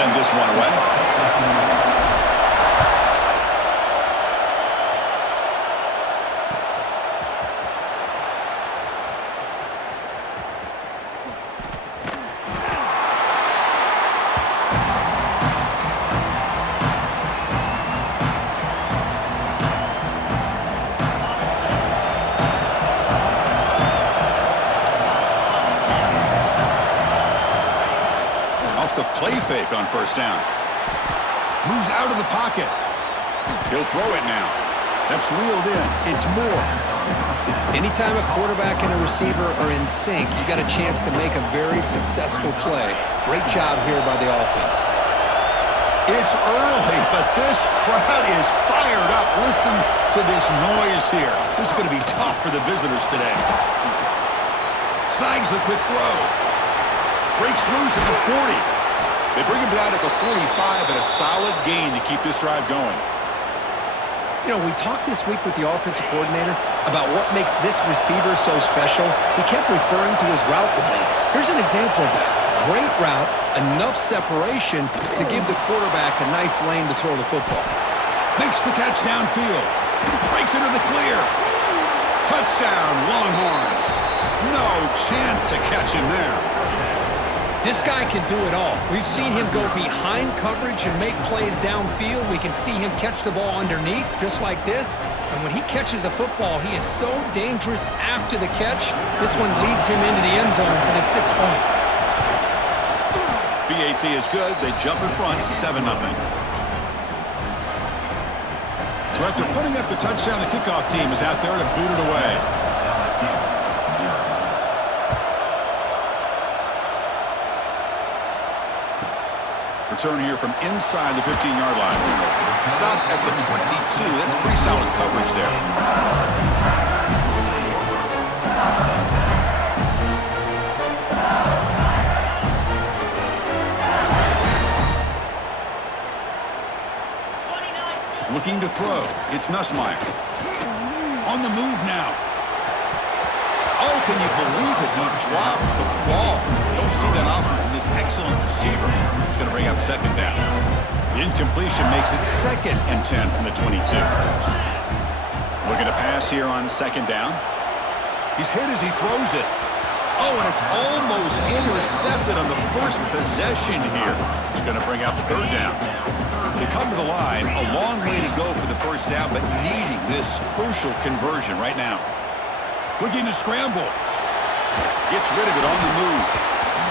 send this one away. The play fake on first down. Moves out of the pocket. He'll throw it now. That's reeled in. It's more. Anytime a quarterback and a receiver are in sync, you got a chance to make a very successful play. Great job here by the offense. It's early, but this crowd is fired up. Listen to this noise here. This is going to be tough for the visitors today. Snags the quick throw. Breaks loose at the 40. They bring him down at the 45, and a solid gain to keep this drive going. You know, we talked this week with the offensive coordinator about what makes this receiver so special. He kept referring to his route running. Here's an example of that. Great route, enough separation to give the quarterback a nice lane to throw the football. Makes the catch downfield. Breaks into the clear. Touchdown, Longhorns. No chance to catch him there. This guy can do it all. We've seen him go behind coverage and make plays downfield. We can see him catch the ball underneath, just like this. And when he catches a football, he is so dangerous after the catch. This one leads him into the end zone for the 6 points. BAT is good. They jump in front, 7-0. So after putting up the touchdown, the kickoff team is out there to boot it away. Return here from inside the 15-yard line. Stop at the 22. That's pretty solid coverage there. Looking to throw. It's Nussmeier. On the move now. Oh, can you believe it? He dropped the ball. Don't see that often from this excellent receiver. He's going to bring up second down. The incompletion makes it 2nd and 10 from the 22. Looking to pass here on second down. He's hit as he throws it. Oh, and it's almost intercepted on the first possession here. He's going to bring out the third down. They come to the line. A long way to go for the first down, but needing this crucial conversion right now. Looking to scramble. Gets rid of it on the move.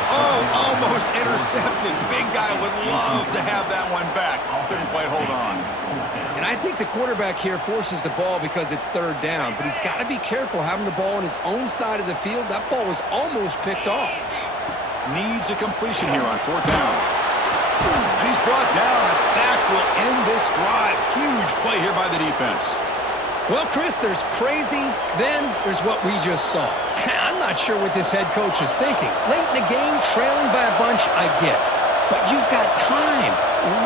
Oh, almost intercepted. Big guy would love to have that one back. Couldn't quite hold on. And I think the quarterback here forces the ball because it's third down. But he's got to be careful having the ball on his own side of the field. That ball was almost picked off. Needs a completion here on fourth down. And he's brought down. A sack will end this drive. Huge play here by the defense. Well, Chris, there's crazy, then there's what we just saw. I'm not sure what this head coach is thinking. Late in the game, trailing by a bunch, I get. But you've got time,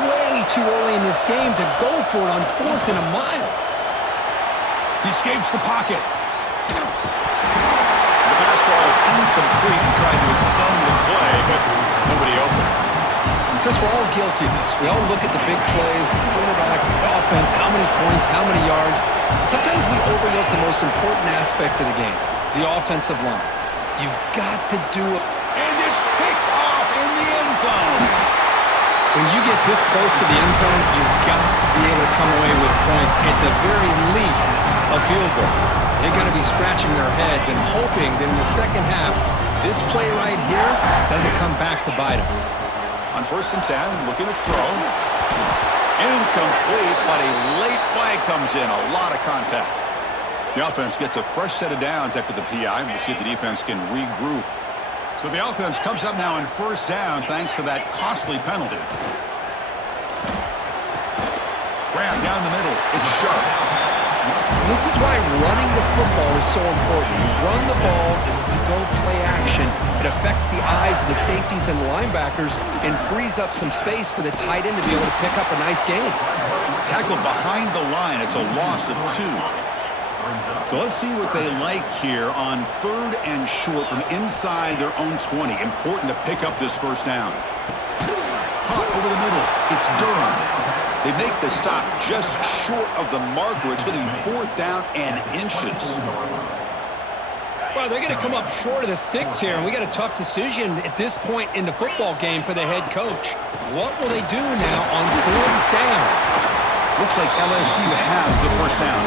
way too early in this game to go for it on 4th and a mile. He escapes the pocket. The pass ball is incomplete and tried to extend the play, but nobody open. Because we're all guilty of this. We all look at the big plays, the quarterbacks, the offense, how many points, how many yards. Sometimes we overlook the most important aspect of the game, the offensive line. You've got to do it. And it's picked off in the end zone. When you get this close to the end zone, you've got to be able to come away with points, at the very least, a field goal. They've got to be scratching their heads and hoping that in the second half, this play right here doesn't come back to bite them. On 1st and 10, looking to throw. Incomplete, but a late flag comes in. A lot of contact. The offense gets a fresh set of downs after the PI. We'll see if the defense can regroup. So the offense comes up now in 1st down thanks to that costly penalty. Grab down the middle. It's sharp. This is why running the football is so important. You run the ball, and when you go play action, it affects the eyes of the safeties and the linebackers and frees up some space for the tight end to be able to pick up a nice gain. Tackled behind the line. It's a loss of 2. So let's see what they like here on 3rd and short from inside their own 20. Important to pick up this first down. Caught over the middle. It's Durham. They make the stop just short of the marker. It's going to be 4th down and inches. Well, they're going to come up short of the sticks here, and we got a tough decision at this point in the football game for the head coach. What will they do now on 4th down? Looks like LSU has the first down.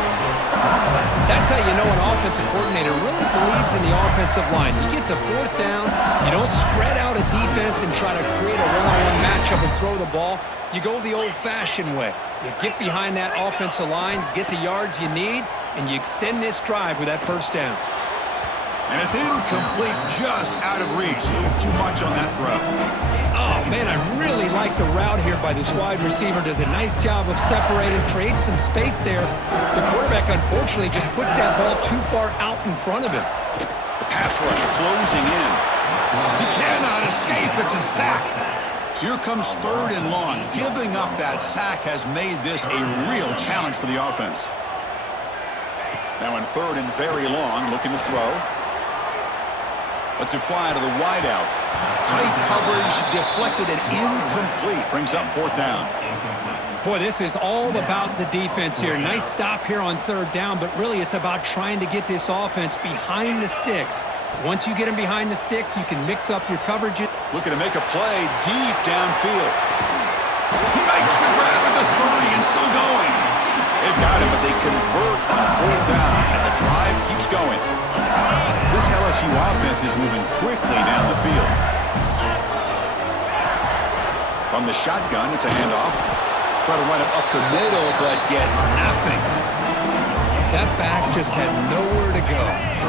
That's how you know an offensive coordinator really believes in the offensive line. You get to 4th down, you don't spread out a defense and try to create a one-on-one matchup and throw the ball. You go the old-fashioned way. You get behind that offensive line, you get the yards you need, and you extend this drive with that first down. And it's incomplete, just out of reach. A little too much on that throw. Oh, man, I really like the route here by this wide receiver. Does a nice job of separating, creates some space there. The quarterback, unfortunately, just puts that ball too far out in front of him. The pass rush closing in. He cannot escape. It's a sack. So here comes 3rd and long. Giving up that sack has made this a real challenge for the offense. Now in 3rd and very long, looking to throw. Lets it fly to the wideout. Tight coverage, deflected and incomplete. Brings up 4th down. Boy, this is all about the defense here. Nice stop here on 3rd down, but really it's about trying to get this offense behind the sticks. Once you get them behind the sticks, you can mix up your coverages. Looking to make a play deep downfield. He makes the grab at the 30 and still going. They've got him, but they convert on 4th down, and the drive keeps going. This LSU offense is moving quickly down the field. From the shotgun, it's a handoff. Try to run it up the middle, but get nothing. That back just had nowhere to go.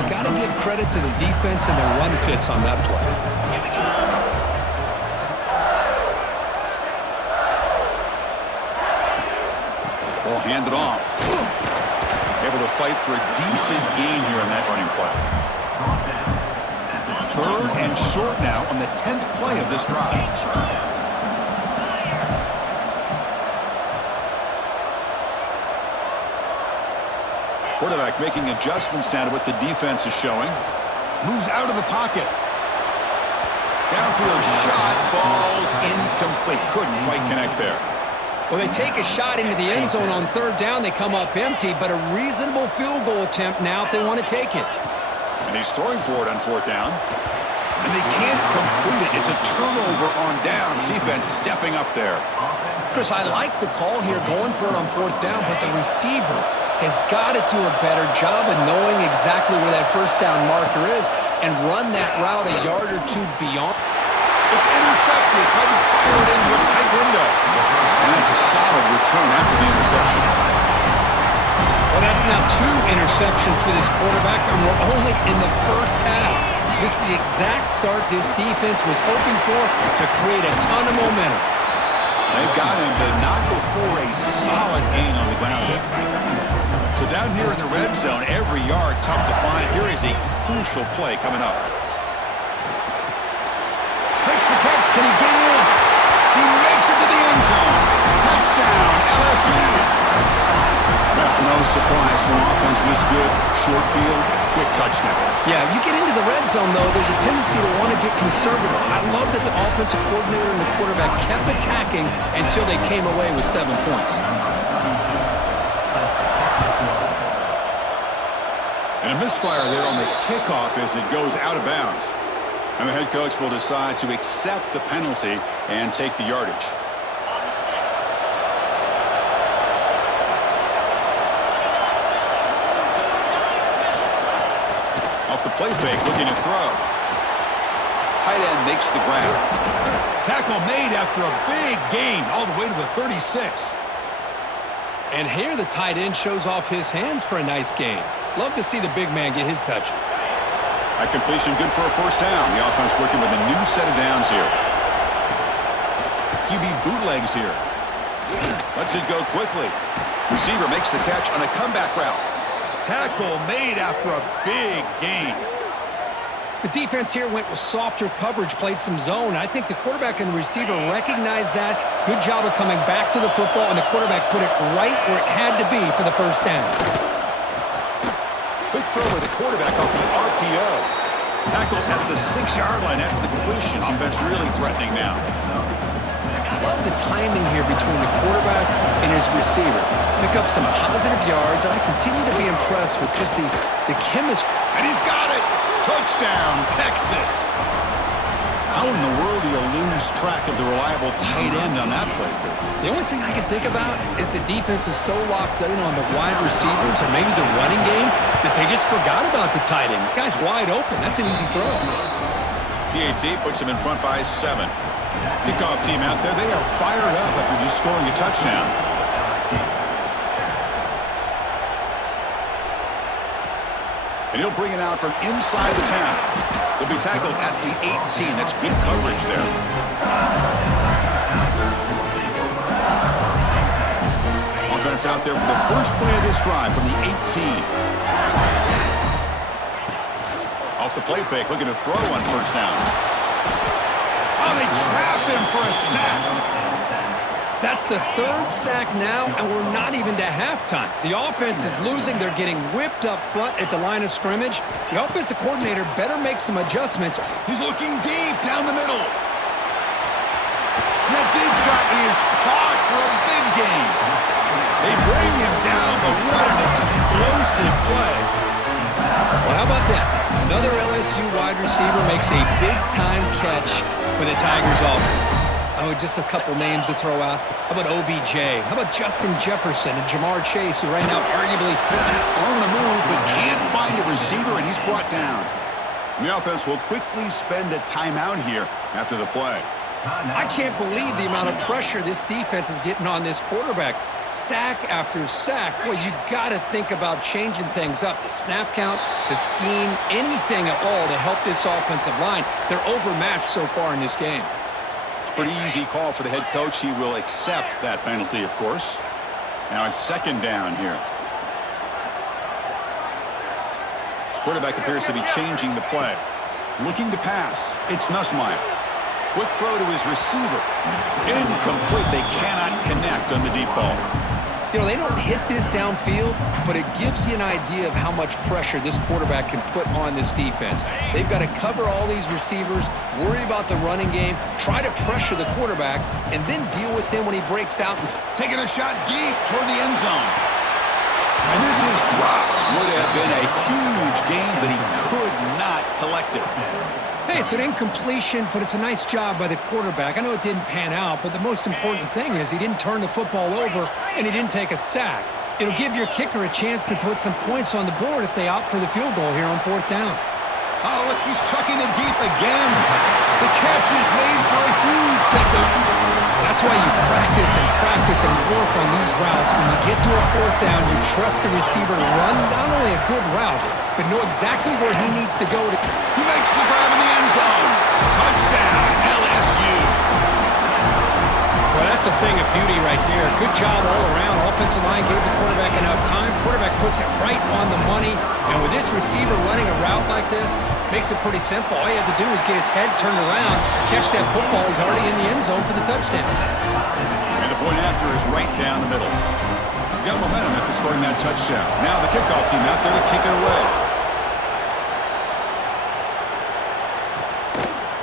Got to give credit to the defense and the run fits on that play. Ball handed off. Able to fight for a decent gain here in that running play. 3rd and short now on the 10th play of this drive. Quarterback making adjustments now to what the defense is showing. Moves out of the pocket. Downfield shot falls incomplete. Couldn't quite connect there. Well, they take a shot into the end zone on 3rd down. They come up empty, but a reasonable field goal attempt now if they want to take it. And he's throwing for it on 4th down. And they can't complete it. It's a turnover on downs. Defense stepping up there. Chris, I like the call here going for it on 4th down, but the receiver has got to do a better job of knowing exactly where that first down marker is and run that route a yard or two beyond. It's intercepted. Tried to fire it into a tight window. And that's a solid return after the interception. Well, that's now 2 interceptions for this quarterback, and we're only in the first half. This is the exact start this defense was hoping for to create a ton of momentum. They've got him, but not before a solid gain on the ground there. So down here in the red zone, every yard tough to find. Here is a crucial play coming up. Makes the catch. Can he get in? He makes it to the end zone. Touchdown, LSU. Well, no surprise for an offense this good. Short field, quick touchdown. Yeah, you get into the red zone, though, there's a tendency to want to get conservative. I love that the offensive coordinator and the quarterback kept attacking until they came away with 7 points. And a misfire there on the kickoff as it goes out of bounds. And the head coach will decide to accept the penalty and take the yardage. Off the play fake, looking to throw. Tight end makes the grab. Tackle made after a big gain all the way to the 36. And here the tight end shows off his hands for a nice gain. Love to see the big man get his touches. That completion good for a first down. The offense working with a new set of downs here. QB bootlegs here. Lets it go quickly. Receiver makes the catch on a comeback route. Tackle made after a big gain. The defense here went with softer coverage, played some zone. I think the quarterback and the receiver recognized that. Good job of coming back to the football, and the quarterback put it right where it had to be for the first down. Quick throw with the quarterback off the RPO. Tackle at the 6-yard line after the completion. Offense really threatening now. love the timing here between the quarterback and his receiver. Pick up some positive yards, and I continue to be impressed with just the chemistry. And he's got it! Touchdown, Texas! How in the world do you lose track of the reliable tight end on that play? The only thing I can think about is the defense is so locked in on the wide receivers or maybe the running game that they just forgot about the tight end. The guy's wide open. That's an easy throw. PAT puts him in front by 7. Kickoff team out there. They are fired up after just scoring a touchdown. And he'll bring it out from inside the 10. He'll be tackled at the 18. That's good coverage there. Offense out there for the first play of this drive from the 18. Off the play fake, looking to throw on first down. Oh, they trap him for a sack. That's the 3rd sack now, and we're not even to halftime. The offense is losing. They're getting whipped up front at the line of scrimmage. The offensive coordinator better make some adjustments. He's looking deep down the middle. That deep shot is caught for a big gain. They bring him down, but what an explosive play. Well, how about that? Another LSU wide receiver makes a big-time catch for the Tigers offense. Oh, just a couple names to throw out. How about OBJ? How about Justin Jefferson and Jamar Chase, who right now arguably on the move, but can't find a receiver, and he's brought down. The offense will quickly spend a timeout here after the play. I can't believe the amount of pressure this defense is getting on this quarterback. Sack after sack. Well, you got to think about changing things up. The snap count, the scheme, anything at all to help this offensive line. They're overmatched so far in this game. Pretty easy call for the head coach. He will accept that penalty, of course. Now it's 2nd down here. Quarterback appears to be changing the play. Looking to pass. It's Nussmeier. Quick throw to his receiver. Incomplete. They cannot connect on the deep ball. You know, they don't hit this downfield, but it gives you an idea of how much pressure this quarterback can put on this defense. They've got to cover all these receivers, worry about the running game, try to pressure the quarterback, and then deal with him when he breaks out. And taking a shot deep toward the end zone. And this is dropped. Would have been a huge gain, but he could not collect it. Hey, it's an incompletion, but it's a nice job by the quarterback. I know it didn't pan out, but the most important thing is he didn't turn the football over and he didn't take a sack. It'll give your kicker a chance to put some points on the board if they opt for the field goal here on 4th down. Oh, look, he's chucking it deep again. The catch is made for a huge pickup. That's why you practice and work on these routes. When you get to a 4th down, you trust the receiver to run not only a good route, but know exactly where he needs to go. He makes the grab in the end zone. Touchdown, LSU. Well, that's a thing of beauty right there. Good job all around. Offensive line gave the quarterback enough time. Quarterback puts it right on the money. And with this receiver running a route like this, makes it pretty simple. All you have to do is get his head turned around, catch that football. He's already in the end zone for the touchdown. And the point after is right down the middle. Got momentum after scoring that touchdown. Now the kickoff team out there to kick it away.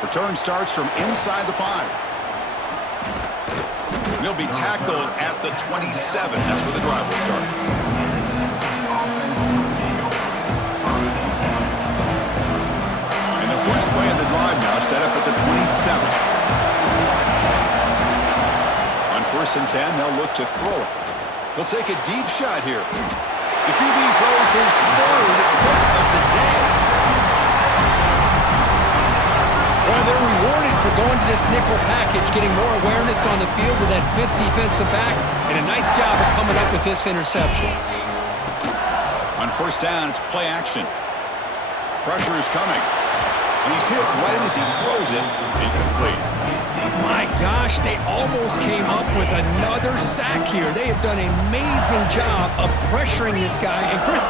Return starts from inside the 5. He'll be tackled at the 27. That's where the drive will start. And the first play of the drive now set up at the 27. On 1st and 10, they'll look to throw it. He'll take a deep shot here. The QB throws his 3rd hit of the day. Well, they're rewarded for going to this nickel package, getting more awareness on the field with that 5th defensive back, and a nice job of coming up with this interception. On 1st down, it's play action. Pressure is coming. And he's hit right as he throws it. Incomplete. My gosh, they almost came up with another sack here. They have done an amazing job of pressuring this guy. And Chris,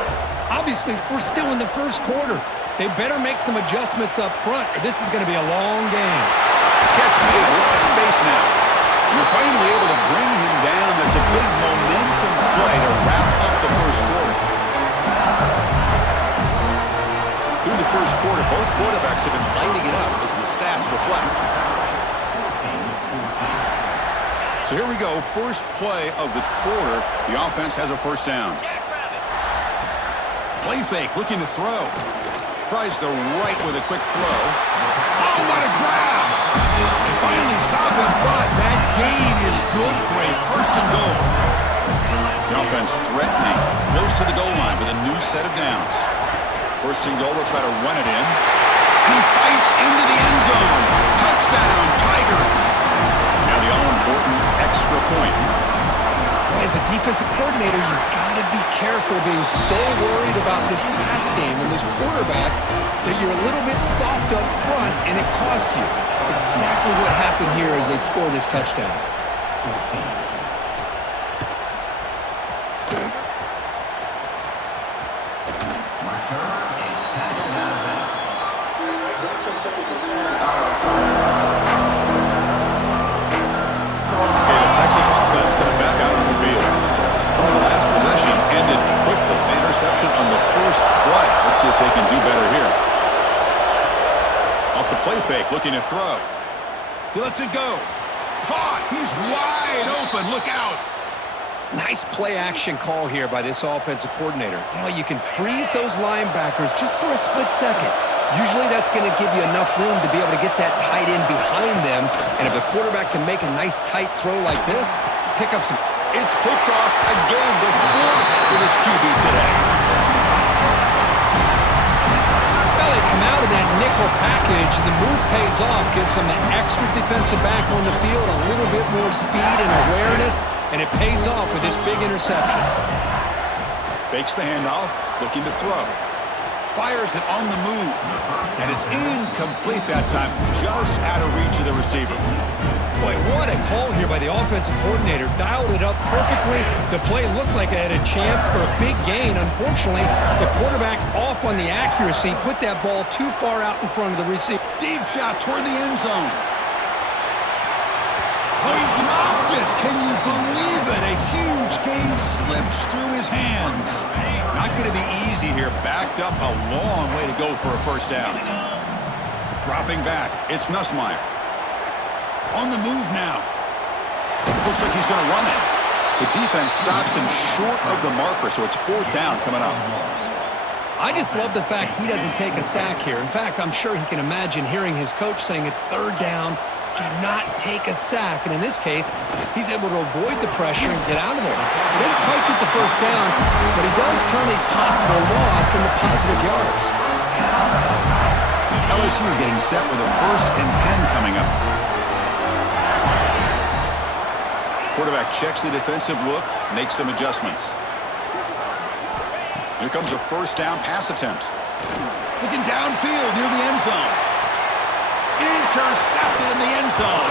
obviously, we're still in the 1st quarter. They better make some adjustments up front, or this is going to be a long game. The catch made a lot of space now. You're finally able to bring him down. That's a big momentum play to wrap up the 1st quarter. Through the 1st quarter, both quarterbacks have been lighting it up as the stats reflect. So here we go, first play of the quarter. The offense has a first down. Play fake, looking to throw. Tries the right with a quick throw. Oh, what a grab! They finally stop him, but that gain is good for a first and goal. The offense threatening, close to the goal line with a new set of downs. First and goal, they'll try to run it in. And he fights into the end zone. Touchdown, Tigers! Now the all-important extra point. As a defensive coordinator, you've got to be careful being so worried about this pass game and this quarterback that you're a little bit soft up front and it costs you. That's exactly what happened here as they scored this touchdown. On the first play. Let's see if they can do better here. Off the play fake, looking to throw. He lets it go. Caught. He's wide open. Look out. Nice play action call here by this offensive coordinator. You know, you can freeze those linebackers just for a split second. Usually that's going to give you enough room to be able to get that tight end behind them. And if the quarterback can make a nice tight throw like this, pick up some... It's picked off again, the fourth for this QB today. Well, they come out of that nickel package, and the move pays off, gives them an extra defensive back on the field, a little bit more speed and awareness, and it pays off with this big interception. Fakes the handoff, looking to throw. Fires it on the move, and it's incomplete that time, just out of reach of the receiver. Boy, what a call here by the offensive coordinator. Dialed it up perfectly. The play looked like it had a chance for a big gain. Unfortunately, the quarterback off on the accuracy, put that ball too far out in front of the receiver. Deep shot toward the end zone. Oh, he dropped it. Can you believe it? A huge gain slips through his hands. Not going to be easy here. Backed up a long way to go for a first down. Dropping back. It's Nussmeier. On the move now. Looks like he's going to run it. The defense stops him short of the marker, so it's fourth down coming up. I just love the fact he doesn't take a sack here. In fact, I'm sure he can imagine hearing his coach saying it's third down, do not take a sack. And in this case, he's able to avoid the pressure and get out of there. He didn't quite get the first down, but he does turn a possible loss into positive yards. LSU getting set with a 1st and 10 coming up. Quarterback checks the defensive look, makes some adjustments. Here comes a first down pass attempt. Looking downfield near the end zone. Intercepted in the end zone.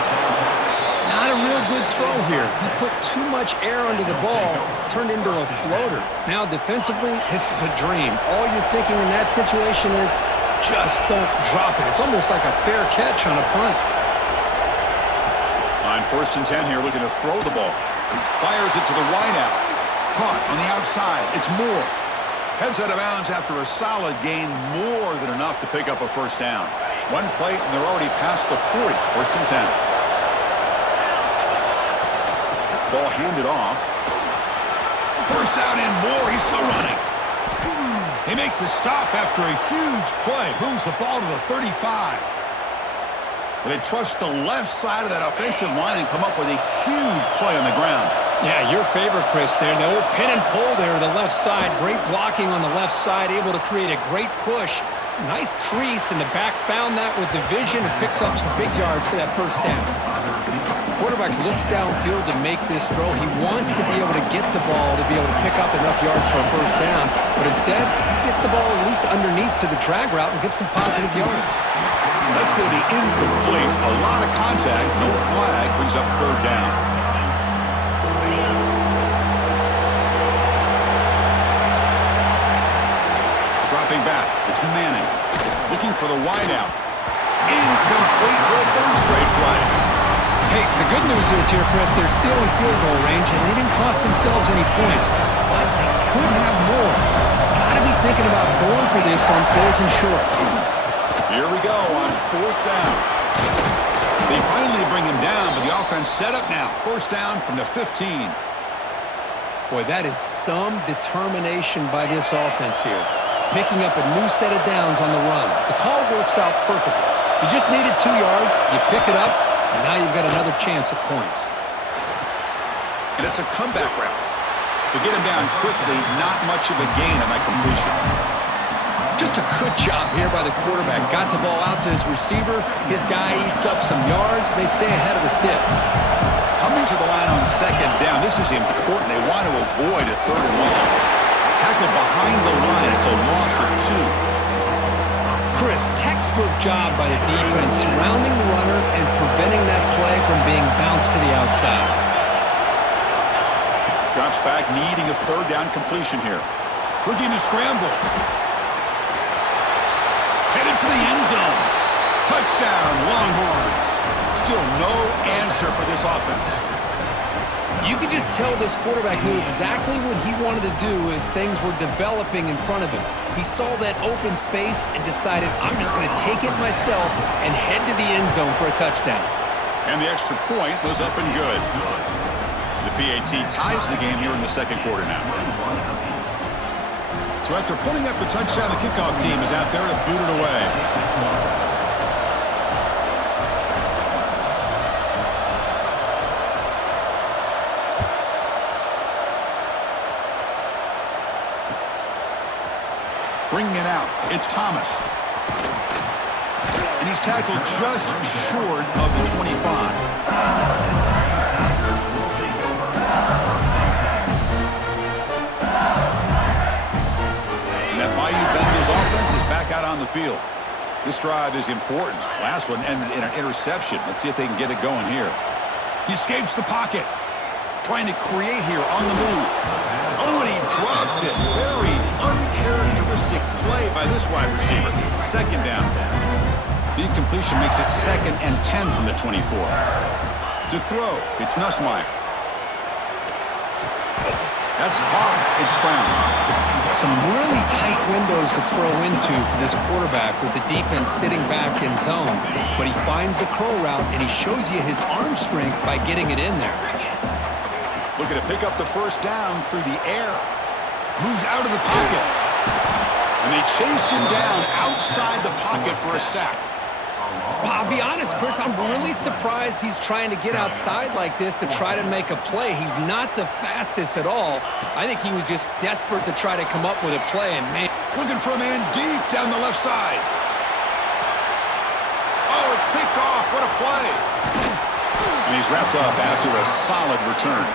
Not a real good throw here. He put too much air under the ball, turned into a floater. Now defensively, this is a dream. All you're thinking in that situation is just don't drop it. It's almost like a fair catch on a punt. On 1st and 10 here, looking to throw the ball. Fires it to the wideout. Caught on the outside. It's Moore. Heads out of bounds after a solid gain, more than enough to pick up a first down. One play, and they're already past the 40. 1st and 10. Ball handed off. First down and Moore. He's still running. They make the stop after a huge play. Moves the ball to the 35. They trust the left side of that offensive line and come up with a huge play on the ground. Yeah, your favorite, Chris, there. The old pin and pull there, the left side. Great blocking on the left side, able to create a great push. Nice crease, and the back found that with the vision and picks up some big yards for that first down. Quarterback looks downfield to make this throw. He wants to be able to get the ball to be able to pick up enough yards for a first down, but instead, he gets the ball at least underneath to the drag route and gets some positive yards. That's going to be incomplete. A lot of contact, no flag, brings up third down. Dropping back, it's Manning. Looking for the wideout. Incomplete for a third straight play. Hey, the good news is here, Chris, they're still in field goal range, and they didn't cost themselves any points, but they could have more. Got to be thinking about going for this on 4th and short. Here we go on 4th down. They finally bring him down, but the offense set up now. First down from the 15. Boy, that is some determination by this offense here. Picking up a new set of downs on the run. The call works out perfectly. You just needed 2 yards, you pick it up, and now you've got another chance at points. And it's a comeback route. To get him down quickly, not much of a gain on that completion. Just a good job here by the quarterback. Got the ball out to his receiver. His guy eats up some yards. They stay ahead of the sticks. Coming to the line on second down, this is important. They want to avoid a 3rd and long. Tackle behind the line, it's a loss of 2. Chris, textbook job by the defense surrounding the runner and preventing that play from being bounced to the outside. Drops back, needing a 3rd down completion here. Looking to scramble. Headed for the end zone. Touchdown, Longhorns. Still no answer for this offense. You could just tell this quarterback knew exactly what he wanted to do as things were developing in front of him. He saw that open space and decided, I'm just going to take it myself and head to the end zone for a touchdown. And the extra point was up and good. The PAT ties the game here in the second quarter now. So after putting up a touchdown, the kickoff team is out there to boot it away. Bringing it out, it's Thomas. And he's tackled just short of the 25. And that Bayou Bengals offense is back out on the field. This drive is important. Last one ended in an interception. Let's see if they can get it going here. He escapes the pocket. Trying to create here on the move. Oh, and he dropped it. Very uncharacteristic play by this wide receiver. Second down. The incompletion makes it 2nd and 10 from the 24. To throw, it's Nussmeier. That's caught. It's Brown. Some really tight windows to throw into for this quarterback with the defense sitting back in zone. But he finds the crow route, and he shows you his arm strength by getting it in there. Looking to pick up the first down through the air. Moves out of the pocket. And they chase him down outside the pocket for a sack. I'll be honest, Chris, I'm really surprised he's trying to get outside like this to try to make a play. He's not the fastest at all. I think he was just desperate to try to come up with a play, and man... Looking for a man deep down the left side. Oh, it's picked off. What a play. And he's wrapped up after a solid return.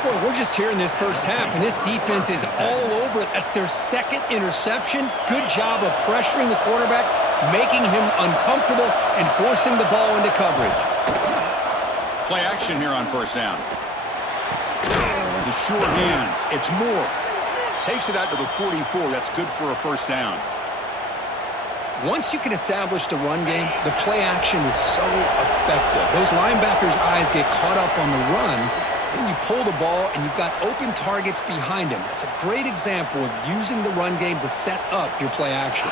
Boy, we're just here in this first half, and this defense is all over it. That's their 2nd interception. Good job of pressuring the quarterback, making him uncomfortable, and forcing the ball into coverage. Play action here on first down. The sure hands. It's Moore. Takes it out to the 44. That's good for a first down. Once you can establish the run game, the play action is so effective. Those linebackers' eyes get caught up on the run, and you pull the ball, and you've got open targets behind him. That's a great example of using the run game to set up your play action.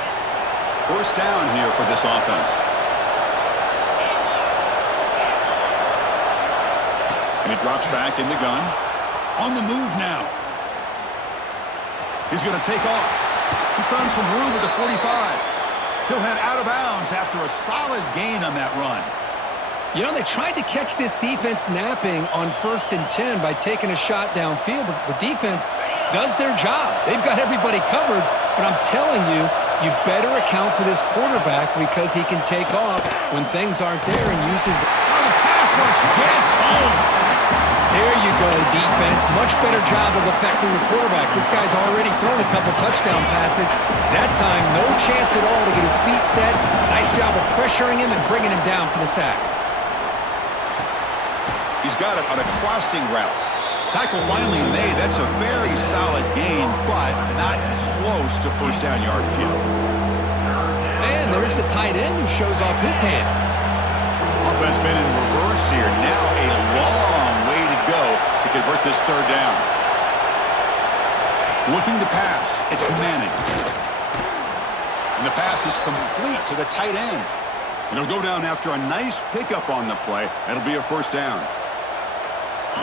First down here for this offense. And he drops back in the gun. On the move now. He's going to take off. He's found some room at the 45. He'll head out of bounds after a solid gain on that run. You know, they tried to catch this defense napping on 1st and 10 by taking a shot downfield, but the defense does their job. They've got everybody covered, but I'm telling you, you better account for this quarterback because he can take off when things aren't there and uses... Oh, the pass rush gets home. There you go, defense. Much better job of affecting the quarterback. This guy's already thrown a couple touchdown passes. That time, no chance at all to get his feet set. Nice job of pressuring him and bringing him down for the sack. He's got it on a crossing route. Tackle finally made. That's a very solid gain, but not close to first down yardage yet. And there's the tight end who shows off his hands. Offense been in reverse here. Now a long way to go to convert this third down. Looking to pass. It's Manning. And the pass is complete to the tight end. And it'll go down after a nice pickup on the play. It'll be a first down.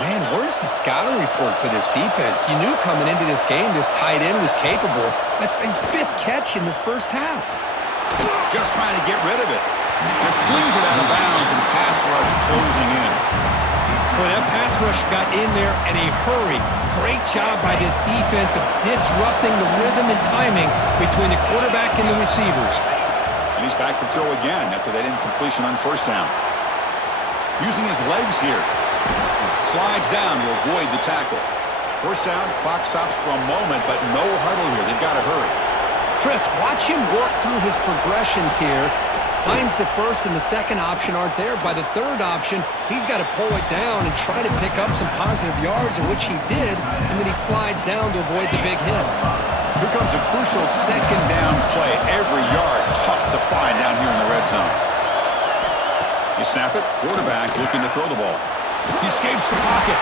Man, where's the scouting report for this defense? You knew coming into this game this tight end was capable. That's his 5th catch in this first half. Just trying to get rid of it. Just flings it out of bounds, and the pass rush closing in. Boy, that pass rush got in there in a hurry. Great job by this defense of disrupting the rhythm and timing between the quarterback and the receivers. And he's back to throw again after that incompletion on first down. Using his legs here. Slides down to avoid the tackle. First down, clock stops for a moment, but no huddle here. They've got to hurry. Chris, watch him work through his progressions here. Finds the first and the second option aren't there. By the third option, he's got to pull it down and try to pick up some positive yards, in which he did, and then he slides down to avoid the big hit. Here comes a crucial second down play. Every yard tough to find down here in the red zone. You snap it, quarterback looking to throw the ball. He escapes the pocket.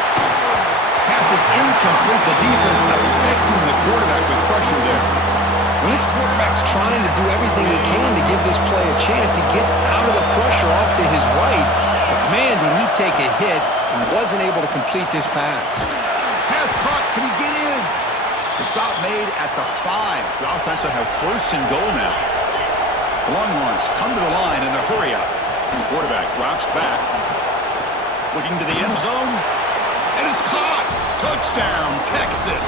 Pass is incomplete. The defense affecting the quarterback with pressure there. When this quarterback's trying to do everything he can to give this play a chance, he gets out of the pressure off to his right. But man, did he take a hit and wasn't able to complete this pass. Pass caught. Can he get in? The stop made at the 5. The offense will have first and goal now. The Longhorns come to the line in the hurry up. The quarterback drops back. Looking to the end zone. And it's caught. Touchdown, Texas.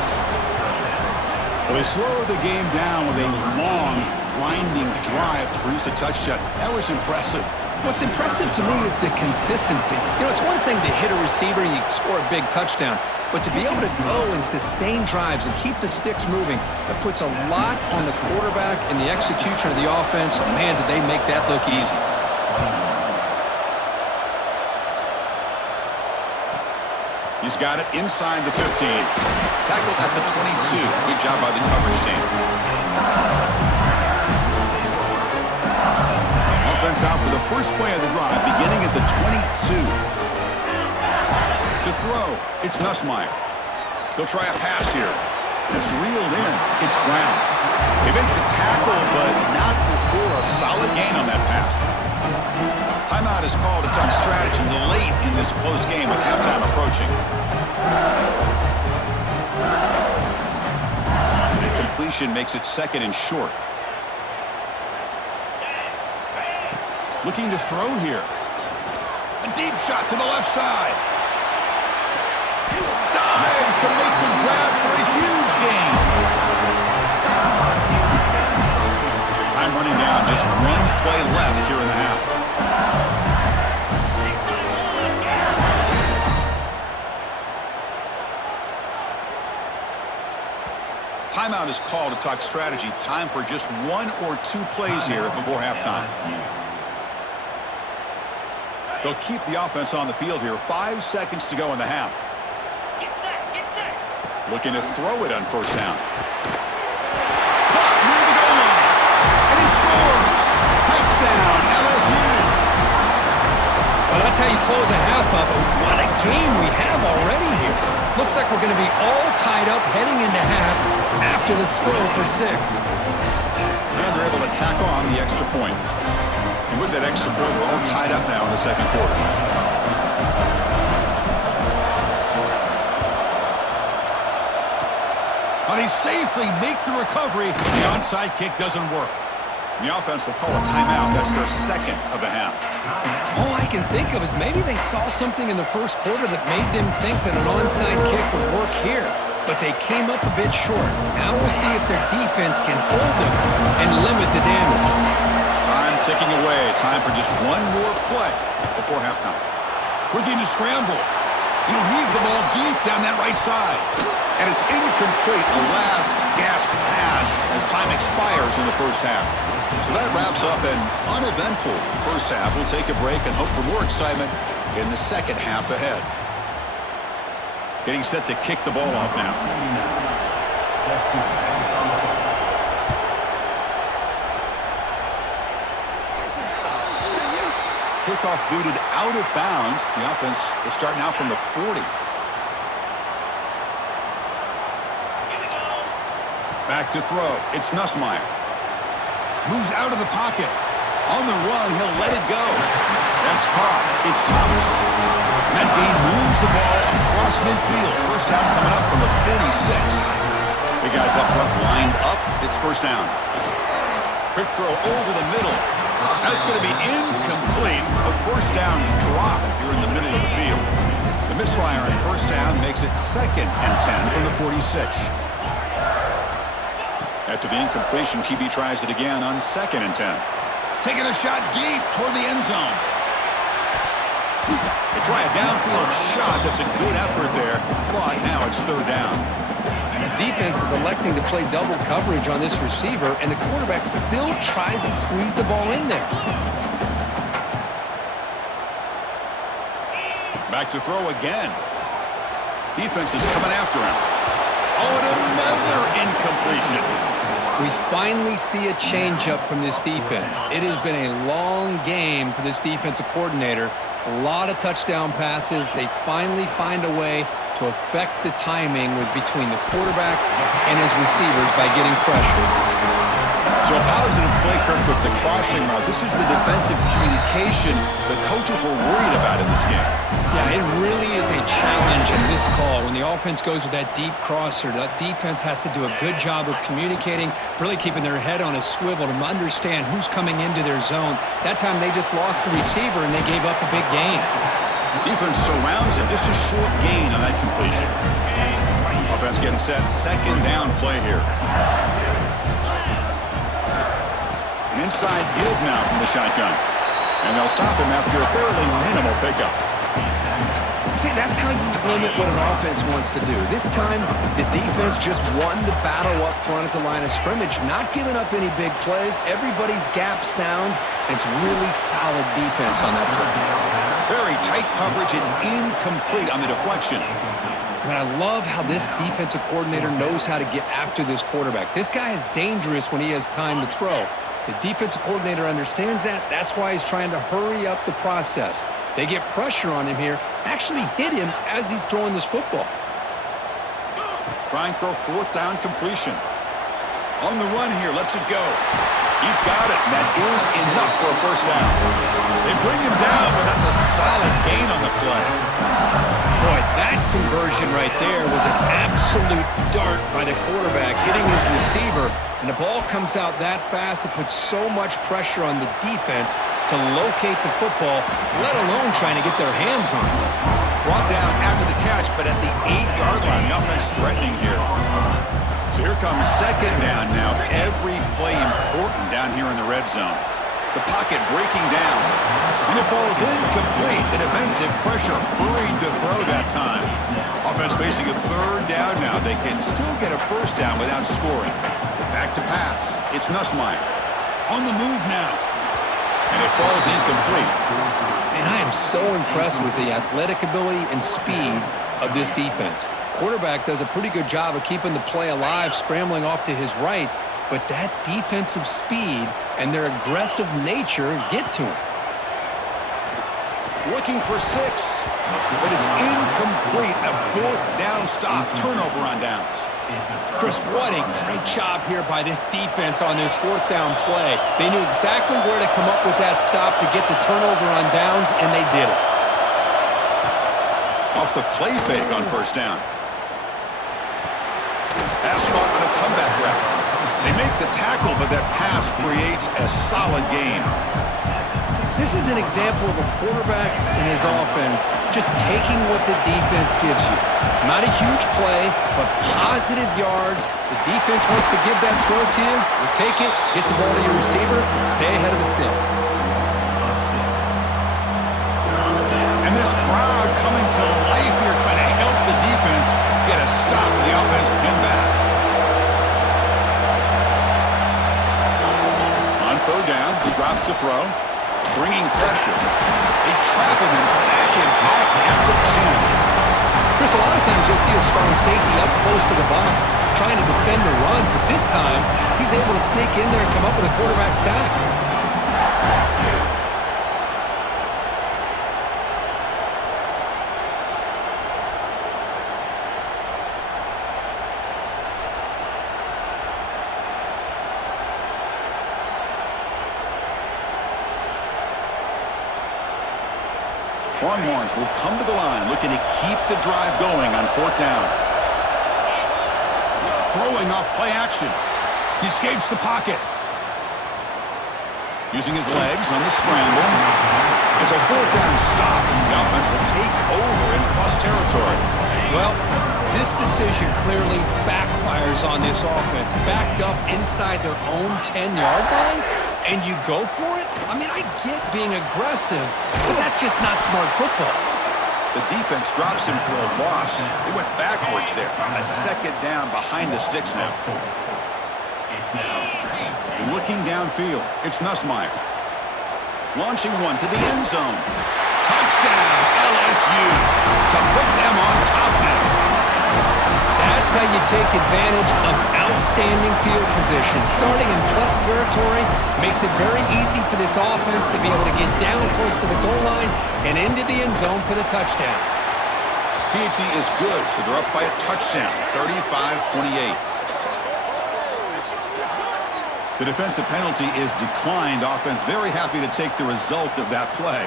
Well, they slow the game down with a long, grinding drive to produce a touchdown. That was impressive. What's impressive to me is the consistency. You know, it's one thing to hit a receiver and you score a big touchdown, but to be able to go and sustain drives and keep the sticks moving, that puts a lot on the quarterback and the execution of the offense. Man, did they make that look easy. He's got it inside the 15. Tackled at the 22. Good job by the coverage team. Offense out for the first play of the drive, beginning at the 22. To throw, it's Nussmeier. They'll try a pass here. It's reeled in. It's Brown. They make the tackle, but not before a solid gain on that pass. Timeout is called to talk strategy late in this close game with halftime approaching. And completion makes it second and short. Looking to throw here. A deep shot to the left side. Dives to make the grab for a huge gain. Time running down. Just one play left here in the half. Timeout is called to talk strategy. Time for just 1 or 2 plays here before halftime. They'll keep the offense on the field here. 5 seconds to go in the half. Get set, get set. Looking to throw it on first down. Caught near the goal line. And he scores. Touchdown, LSU. Well, that's how you close a half up. What a game we have already here. Looks like we're going to be all tied up heading into half after the throw for 6. And they're able to tack on the extra point. And with that extra point, we're all tied up now in the second quarter. But they safely make the recovery. The onside kick doesn't work. The offense will call a timeout. That's their second of the half. All I can think of is maybe they saw something in the first quarter that made them think that an onside kick would work here. But they came up a bit short. Now we'll see if their defense can hold them and limit the damage. Time ticking away. Time for just one more play before halftime. Looking to scramble. He'll heave the ball deep down that right side. And it's incomplete. A last gasp pass as time expires in the first half. So that wraps up an uneventful first half. We'll take a break and hope for more excitement in the second half ahead. Getting set to kick the ball off now. Kickoff booted out of bounds. The offense will start now from the 40. Back to throw. It's Nussmeier. Moves out of the pocket. On the run, he'll let it go. That's caught. It's Thomas. And that game moves the ball across midfield. First down coming up from the 46. The guys up front lined up. It's first down. Quick throw over the middle. That's going to be incomplete. A first down drop here in the middle of the field. The misfire on first down makes it 2nd and 10 from the 46. After the incompletion, QB tries it again on 2nd and 10. Taking a shot deep toward the end zone. They try a downfield shot. That's a good effort there, but now it's third down. The defense is electing to play double coverage on this receiver, and the quarterback still tries to squeeze the ball in there. Back to throw again. Defense is coming after him. Oh, and another incompletion. We finally see a changeup from this defense. It has been a long game for this defensive coordinator. A lot of touchdown passes. They finally find a way to affect the timing between the quarterback and his receivers by getting pressure. So a positive play, Kirk, with the crossing route. This is the defensive communication the coaches were worried about in this game. Yeah, it really is a challenge in this call. When the offense goes with that deep crosser, that defense has to do a good job of communicating, really keeping their head on a swivel to understand who's coming into their zone. That time they just lost the receiver and they gave up a big gain. Defense surrounds him. Just a short gain on that completion. Offense getting set. 2nd down play here. An inside give now from the shotgun. And they'll stop him after a fairly minimal pickup. See, that's how you limit what an offense wants to do. This time, the defense just won the battle up front at the line of scrimmage, not giving up any big plays. Everybody's gap sound. It's really solid defense on that play. Very tight coverage. It's incomplete on the deflection. And I love how this defensive coordinator knows how to get after this quarterback. This guy is dangerous when he has time to throw. The defensive coordinator understands that. That's why he's trying to hurry up the process. They get pressure on him here, actually hit him as he's throwing this football. Trying for a 4th down completion. On the run here, lets it go. He's got it, and that is enough for a first down. They bring him down, but that's a solid gain on the play. Boy, that conversion right there was an absolute dart by the quarterback, hitting his receiver, and the ball comes out that fast to put so much pressure on the defense to locate the football, let alone trying to get their hands on it. Brought down after the catch, but at the 8-yard line, the offense threatening here. So here comes 2nd down now. Every play important down here in the red zone. The pocket breaking down. And it falls incomplete. The defensive pressure hurried to throw that time. Offense facing a 3rd down now. They can still get a first down without scoring. Back to pass. It's Nussmeier. On the move now. And it falls incomplete. And I am so impressed with the athletic ability and speed of this defense. Quarterback does a pretty good job of keeping the play alive, scrambling off to his right, but that defensive speed and their aggressive nature get to him. Looking for 6, but it's incomplete. A 4th down stop. Turnover on downs. Chris, what a great job here by this defense on this 4th down play. They knew exactly where to come up with that stop to get the turnover on downs, and they did it. Off the play fake on first down. Pass caught on a comeback route. They make the tackle, but that pass creates a solid gain. This is an example of a quarterback and his offense just taking what the defense gives you. Not a huge play, but positive yards. The defense wants to give that throw to you. You take it, get the ball to your receiver, stay ahead of the sticks. And this crowd coming to life here, trying to help the defense get a stop. The offense pinned back. On 3rd down, he drops to throw. Bringing pressure. They trap him and sack him back at the 10. Chris, a lot of times you'll see a strong safety up close to the box trying to defend the run, but this time he's able to sneak in there and come up with a quarterback sack. Longhorns will come to the line looking to keep the drive going on 4th down. Throwing off play action. He escapes the pocket. Using his legs on the scramble. It's a 4th down stop. The offense will take over in plus territory. Well, this decision clearly backfires on this offense. Backed up inside their own 10-yard line, and you go for it? I mean, I get being aggressive, but that's just not smart football. The defense drops him for a loss. They went backwards there. A 2nd down behind the sticks now. Looking downfield, it's Nussmeier. Launching one to the end zone. Touchdown, LSU, to put them on top now. That's how you take advantage of outstanding field position. Starting in plus territory makes it very easy for this offense to be able to get down close to the goal line and into the end zone for the touchdown. P&T is good, so they're up by a touchdown, 35-28. The defensive penalty is declined. Offense very happy to take the result of that play.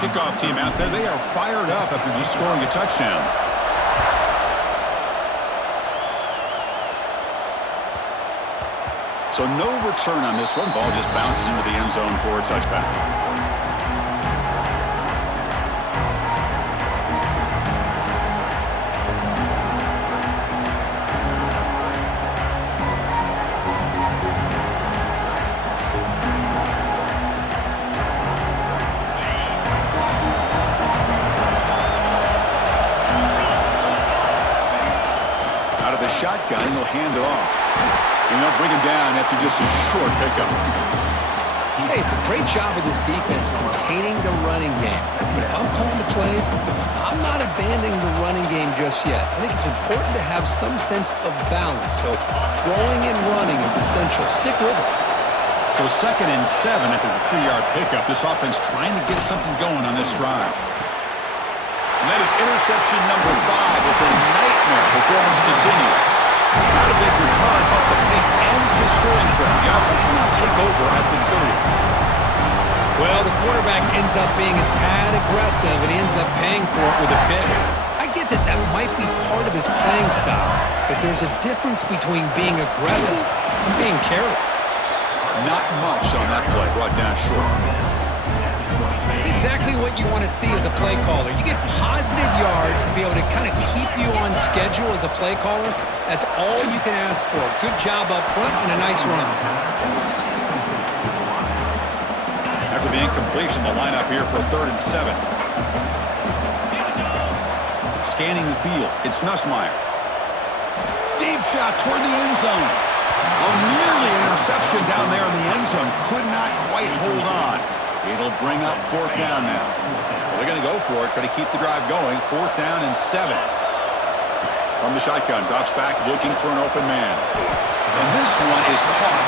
Kickoff team out there, they are fired up after just scoring a touchdown. So no return on this one. Ball just bounces into the end zone for a touchback. Shotgun, he'll hand it off. And they'll bring him down after just a short pickup. Hey, it's a great job of this defense containing the running game. But if I'm calling the plays, I'm not abandoning the running game just yet. I think it's important to have some sense of balance. So throwing and running is essential. Stick with it. So 2nd and 7 after the 3-yard pickup. This offense trying to get something going on this drive. And that is interception number 5 as the nightmare performance continues. Not a big return, but the pick ends the scoring threat. The offense will now take over at the 30. Well, the quarterback ends up being a tad aggressive, and he ends up paying for it with a pick. I get that that might be part of his playing style, but there's a difference between being aggressive and being careless. Not much on that play, brought down short. It's exactly what you want to see as a play caller. You get positive yards to be able to kind of keep you on schedule as a play caller. That's all you can ask for. Good job up front and a nice run. After the incompletion, the lineup here for 3rd and 7. Scanning the field, it's Nussmeier. Deep shot toward the end zone. Oh, nearly an interception down there in the end zone. Could not quite hold on. It'll bring up 4th down now. Well, they're going to go for it, try to keep the drive going. 4th down and 7. From the shotgun, drops back looking for an open man. And this one is caught.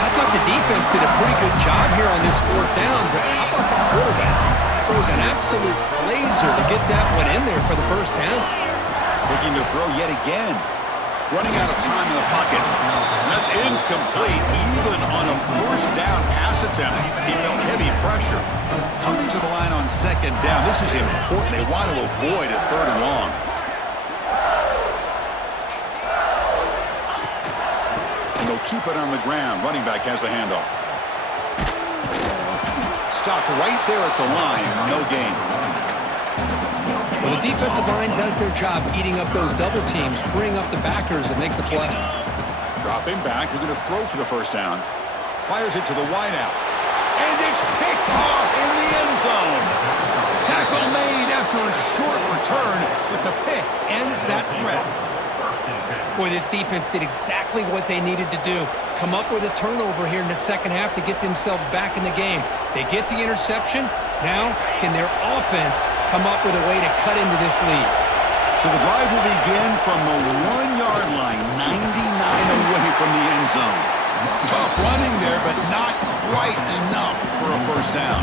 I thought the defense did a pretty good job here on this 4th down, but how about the quarterback? Throws an absolute laser to get that one in there for the 1st down. Looking to throw yet again. Running out of time in the pocket. That's incomplete. Even on a 1st down pass attempt, he felt heavy pressure. Coming to the line on 2nd down. This is important. They want to avoid a 3rd and long. And they'll keep it on the ground. Running back has the handoff. Stopped right there at the line. No gain. Well, the defensive line does their job eating up those double teams, freeing up the backers to make the play. Dropping back, looking to throw for the 1st down. Fires it to the wideout. And it's picked off in the end zone. Tackle made after a short return, but the pick ends that threat. Boy, this defense did exactly what they needed to do. Come up with a turnover here in the 2nd half to get themselves back in the game. They get the interception. Now, can their offense come up with a way to cut into this lead? So the drive will begin from the 1-yard line, 99 away from the end zone. Tough running there, but not quite enough for a 1st down.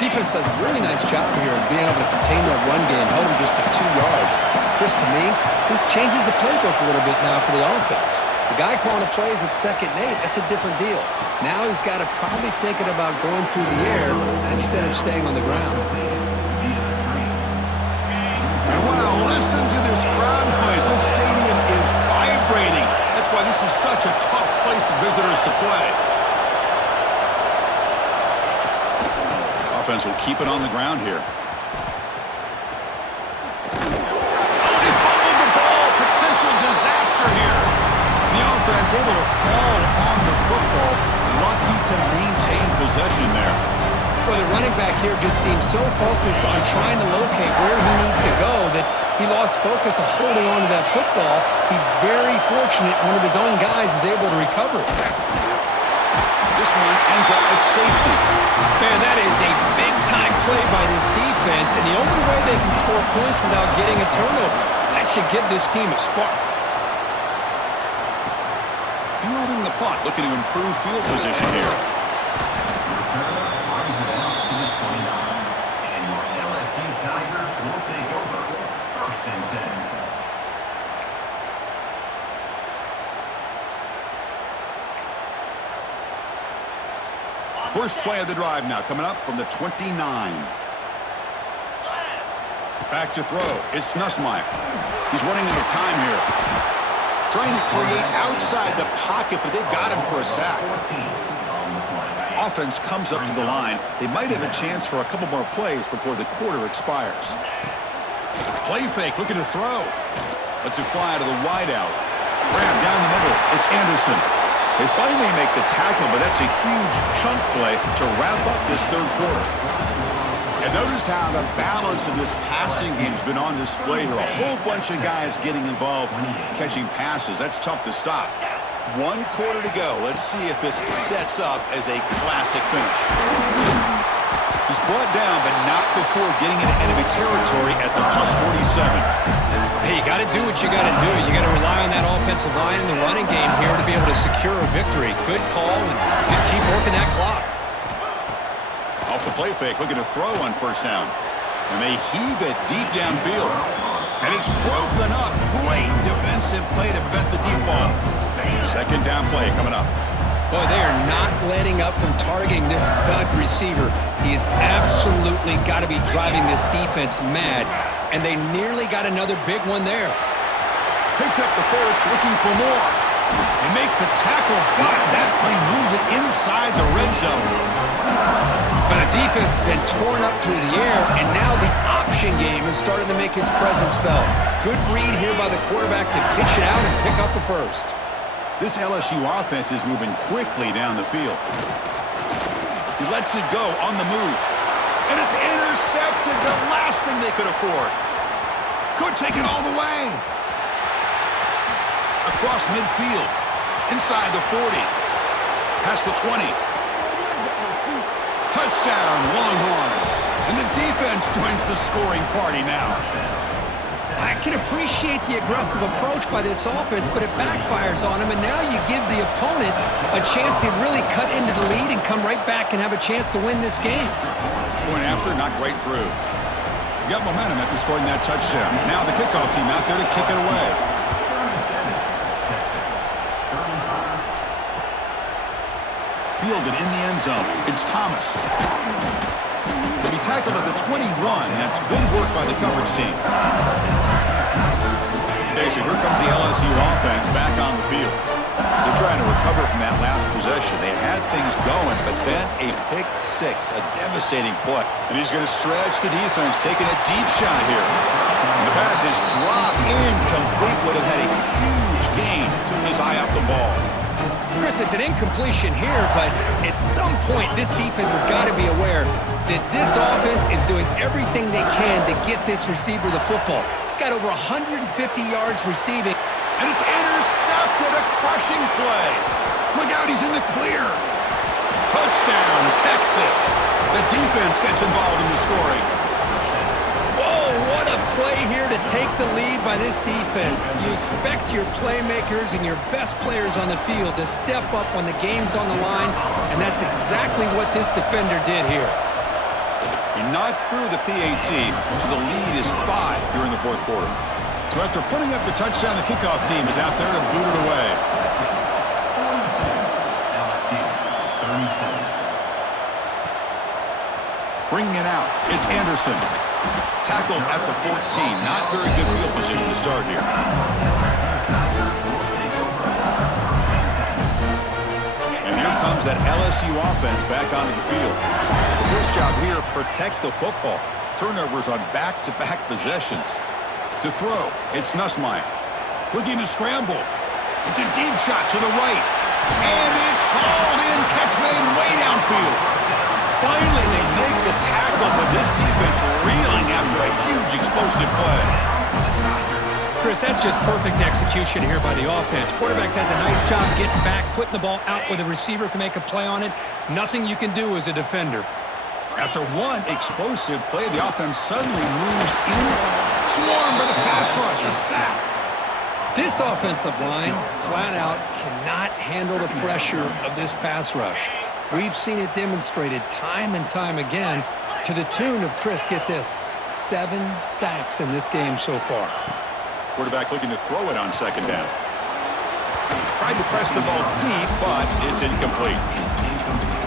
Defense does a really nice job here of being able to contain that run game, held them just to 2 yards. Chris, to me, this changes the playbook a little bit now for the offense. The guy calling the plays at 2nd and 8, that's a different deal. Now he's got to probably thinking about going through the air instead of staying on the ground. offense will keep it on the ground here. Oh, they followed the ball. Potential disaster here. The offense able to fall on the football. Lucky to maintain possession there. Well, the running back here just seems so focused on trying to locate where he needs to go that he lost focus of holding on to that football. He's very fortunate one of his own guys is able to recover it. This one ends up a safety. Man, that is a big-time play by this defense, and the only way they can score points without getting a turnover. That should give this team a spark. Fielding the punt, looking to improve field position here. First play of the drive now, coming up from the 29. Back to throw. It's Nussmeier. He's running out of time here. Trying to create outside the pocket, but they've got him for a sack. Offense comes up to the line. They might have a chance for a couple more plays before the quarter expires. Play fake, looking to throw. Lets it fly out of the wideout. Grab down the middle. It's Anderson. They finally make the tackle, but that's a huge chunk play to wrap up this third quarter. And notice how the balance of this passing game's been on display here. A whole bunch of guys getting involved, catching passes. That's tough to stop. 1 quarter to go. Let's see if this sets up as a classic finish. He's brought down, but not before getting into enemy territory at the +47. Hey, you got to do what you got to do. You got to rely on that offensive line in the running game here to be able to secure a victory. Good call, and just keep working that clock. Off the play fake, looking to throw on first down. And they heave it deep downfield. And it's broken up. Great defensive play to prevent the deep ball. Second down play coming up. Boy, they are not letting up from targeting this stud receiver. He has absolutely got to be driving this defense mad. And they nearly got another big one there. Picks up the first, looking for more. They make the tackle, but that play moves it inside the red zone. But the defense has been torn up through the air, and now the option game is starting to make its presence felt. Good read here by the quarterback to pitch it out and pick up a first. This LSU offense is moving quickly down the field. He lets it go on the move. And it's intercepted, the last thing they could afford. Could take it all the way. Across midfield, inside the 40, past the 20. Touchdown, Longhorns. And the defense joins the scoring party now. I can appreciate the aggressive approach by this offense, but it backfires on him, and now you give the opponent a chance to really cut into the lead and come right back and have a chance to win this game. Point after, knocked right through. You got momentum after scoring that touchdown. Now the kickoff team out there to kick it away. Fielded in the end zone. It's Thomas. To be tackled at the 21. That's good work by the coverage team. Okay, so here comes the LSU offense back on the field. They're trying to recover from that last possession. They had things going, but then a pick six, a devastating play. And he's going to stretch the defense, taking a deep shot here. And the pass is dropped incomplete. Would have had a huge gain. Took his eye off the ball. Chris, it's an incompletion here, but at some point, this defense has got to be aware that this offense is doing everything they can to get this receiver the football. He's got over 150 yards receiving. And it's intercepted, a crushing play. Look out, he's in the clear. Touchdown, Texas. The defense gets involved in the scoring. Whoa, what a play here to take the lead by this defense. You expect your playmakers and your best players on the field to step up when the game's on the line, and that's exactly what this defender did here. He knocked through the PAT, so the lead is 5 here in the fourth quarter. So after putting up the touchdown, the kickoff team is out there to boot it away. Bringing it out, it's Anderson. Tackled at the 14. Not very good field position to start here. And here comes drives that LSU offense back onto the field. The first job here, protect the football. Turnovers on back-to-back possessions. To throw, it's Nussmeier. Looking to scramble. It's a deep shot to the right. And it's hauled in. Catch made way downfield. Finally, they make the tackle, but this defense reeling after a huge explosive play. Chris, that's just perfect execution here by the offense. Quarterback does a nice job getting back, putting the ball out where the receiver can make a play on it. Nothing you can do as a defender. After one explosive play, the offense suddenly moves in. Swarmed by the pass rush. A sack. This offensive line, flat out, cannot handle the pressure of this pass rush. We've seen it demonstrated time and time again to the tune of, Chris, get this, 7 sacks in this game so far. Quarterback looking to throw it on second down. Tried to press the ball deep, but it's incomplete.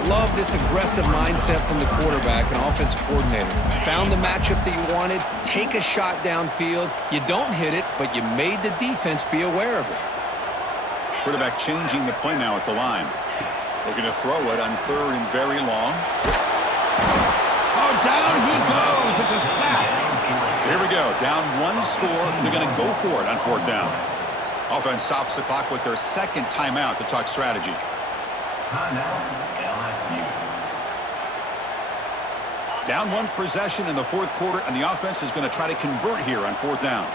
Love this aggressive mindset from the quarterback and offensive coordinator. Found the matchup that you wanted, take a shot downfield. You don't hit it, but you made the defense be aware of it. Quarterback changing the play now at the line. Looking to throw it on third and very long. Oh, down he goes. It's a sack. So here we go. Down one score. They're going to go for it on fourth down. Offense stops the clock with their second timeout to talk strategy. Down one possession in the fourth quarter, and the offense is going to try to convert here on fourth down.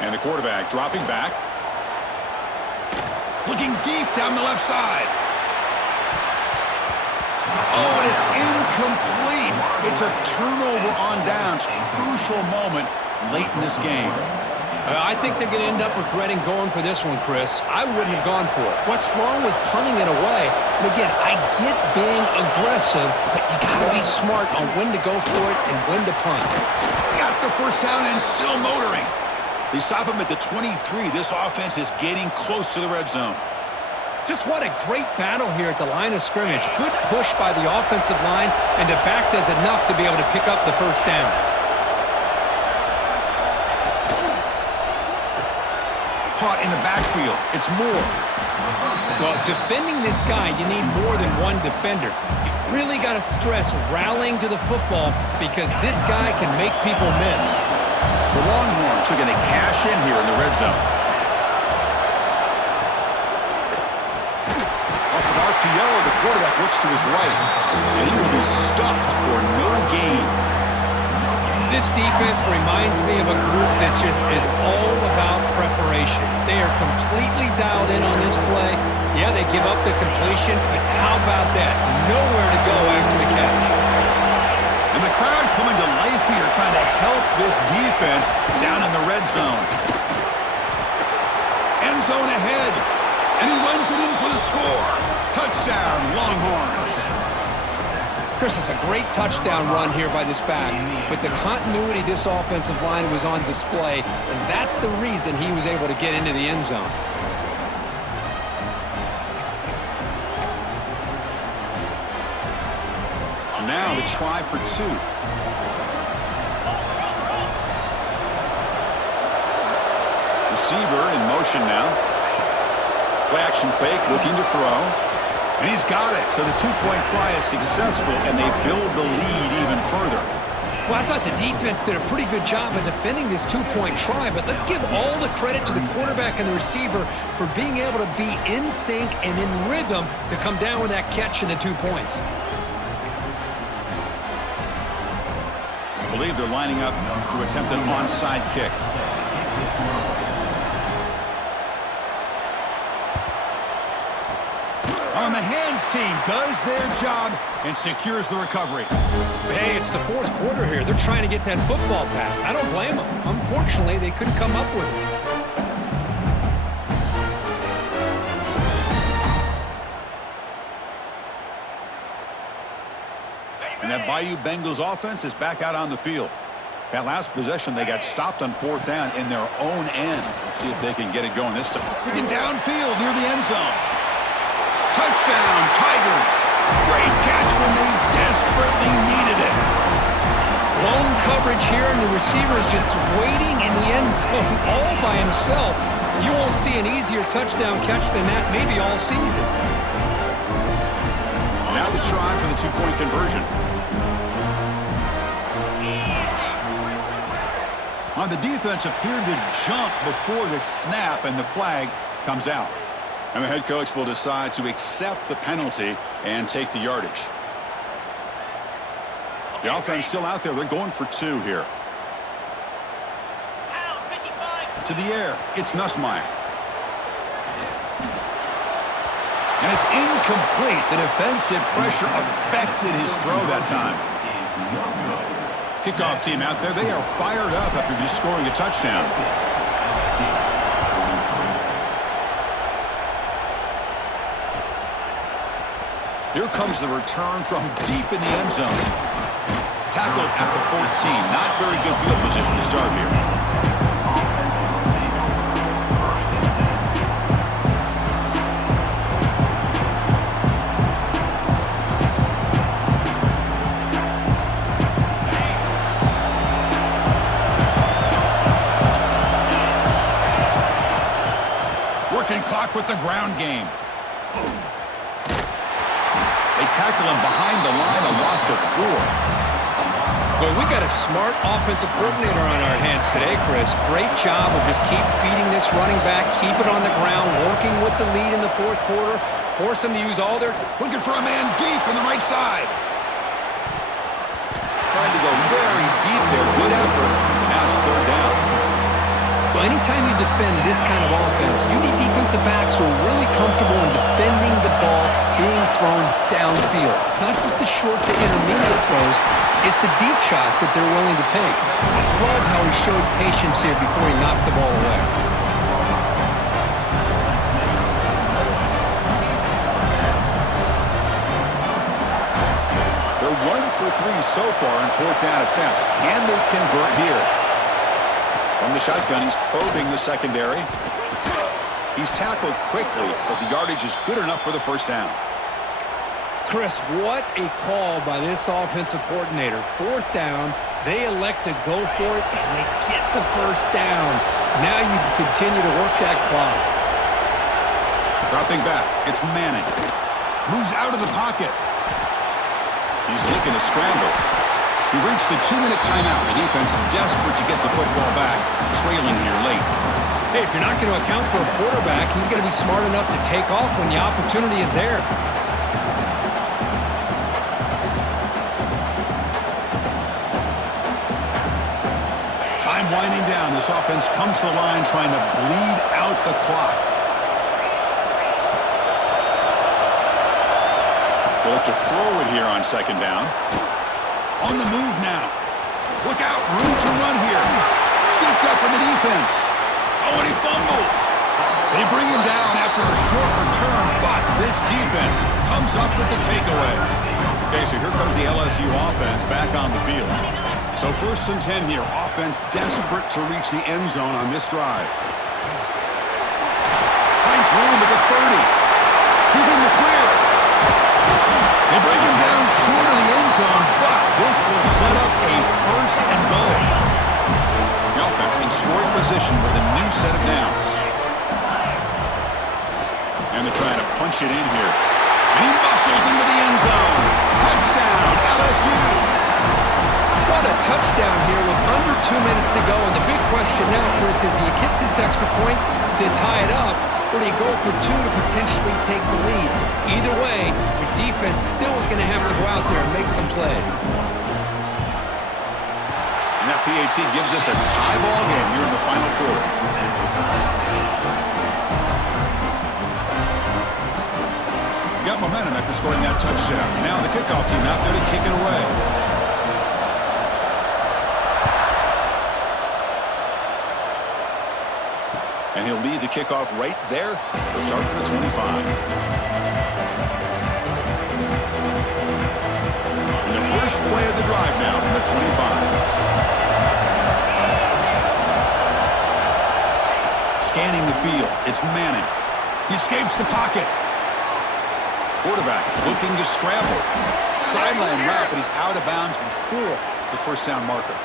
And the quarterback dropping back. Looking deep down the left side. Oh, and it's incomplete. It's a turnover on downs. Crucial moment late in this game. I think they're going to end up regretting going for this one, Chris. I wouldn't have gone for it. What's wrong with punting it away? And again, I get being aggressive, but you got to be smart on when to go for it and when to punt. Got the first down and still motoring. They stop him at the 23. This offense is getting close to the red zone. Just what a great battle here at the line of scrimmage. Good push by the offensive line, and the back does enough to be able to pick up the first down. Caught in the backfield. It's Moore. Well, defending this guy, you need more than one defender. You really got to stress rallying to the football because this guy can make people miss. The Longhorns are going to cash in here in the red zone. Off an RPO, the quarterback looks to his right, and he will be stuffed for no gain. This defense reminds me of a group that just is all about preparation. They are completely dialed in on this play. Yeah, they give up the completion, but how about that? Nowhere to go after the catch. And the crowd coming to life here, trying to help this defense down in the red zone. End zone ahead, and he runs it in for the score. Touchdown, Longhorns. Chris, it's a great touchdown run here by this back, but the continuity of this offensive line was on display, and that's the reason he was able to get into the end zone. Now the try for two. Receiver in motion now. Play action fake, looking to throw. And he's got it. So the two-point try is successful, and they build the lead even further. Well, I thought the defense did a pretty good job of defending this two-point try, but let's give all the credit to the quarterback and the receiver for being able to be in sync and in rhythm to come down with that catch and the 2 points. I believe they're lining up to attempt an onside kick. On the hands team does their job and secures the recovery. Hey, it's the fourth quarter here. They're trying to get that football back. I don't blame them. Unfortunately, they couldn't come up with it. And that Bayou Bengals offense is back out on the field. That last possession, they got stopped on fourth down in their own end. Let's see if they can get it going this time. Looking downfield near the end zone. Touchdown, Tigers. Great catch when they desperately needed it. Blown coverage here, and the receiver is just waiting in the end zone all by himself. You won't see an easier touchdown catch than that maybe all season. the try for the two-point conversion. On the defense, appeared to jump before the snap, and the flag comes out. And the head coach will decide to accept the penalty and take the yardage. The offense still out there. They're going for two here. To the air, it's Nussmeier. And it's incomplete. The defensive pressure affected his throw that time. Kickoff team out there, they are fired up after just scoring a touchdown. Here comes the return from deep in the end zone. Tackled at the 14. Not very good field position to start here. Clock with the ground game. They tackle him behind the line, a loss of 4. Well, we got a smart offensive coordinator on our hands today, Chris. Great job of just keep feeding this running back, keep it on the ground, working with the lead in the fourth quarter, force them to use all their... Looking for a man deep on the right side. Trying to go very deep there. Good effort. Now it's third down. Well, anytime you defend this kind of offense, you need defensive backs who are really comfortable in defending the ball being thrown downfield. It's not just the short to intermediate throws, it's the deep shots that they're willing to take. I love how he showed patience here before he knocked the ball away. They're 1 for 3 so far in fourth down attempts. Can they convert here? From the shotgun, he's probing the secondary. He's tackled quickly, but the yardage is good enough for the first down. Chris, what a call by this offensive coordinator. Fourth down, they elect to go for it, and they get the first down. Now you can continue to work that clock. Dropping back, it's Manning. Moves out of the pocket. He's looking to scramble. We've reached the 2-minute timeout. The defense desperate to get the football back, trailing here late. Hey, if you're not going to account for a quarterback, he's going to be smart enough to take off when the opportunity is there. Time winding down. This offense comes to the line trying to bleed out the clock. They look to throw it here on second down. On the move now. Look out, room to run here. Scooped up in the defense. Oh, and he fumbles. They bring him down after a short return, but this defense comes up with the takeaway. Okay, so here comes the LSU offense back on the field. So 1st and 10 here. Offense desperate to reach the end zone on this drive. Finds room at the 30. He's in the clear. They bring him down short of the end zone, but this will set up a 1st and goal. The offense in scoring position with a new set of downs. And they're trying to punch it in here. And he muscles into the end zone. Touchdown, LSU. What a touchdown here with under 2 minutes to go. And the big question now, Chris, is do you get this extra point to tie it up, or do you go for 2 to potentially take the lead? Either way, the defense still is going to have to go out there and make some plays. And that PAT gives us a tie ball game here in the final quarter. Got momentum after scoring that touchdown. Now the kickoff team out there to kick it away. And he'll lead the kickoff right there. We'll start from the 25. And the first play of the drive now from the 25. Scanning the field. It's Manning. He escapes the pocket. Quarterback looking to scramble. Sideline route, but he's out of bounds before the first down marker.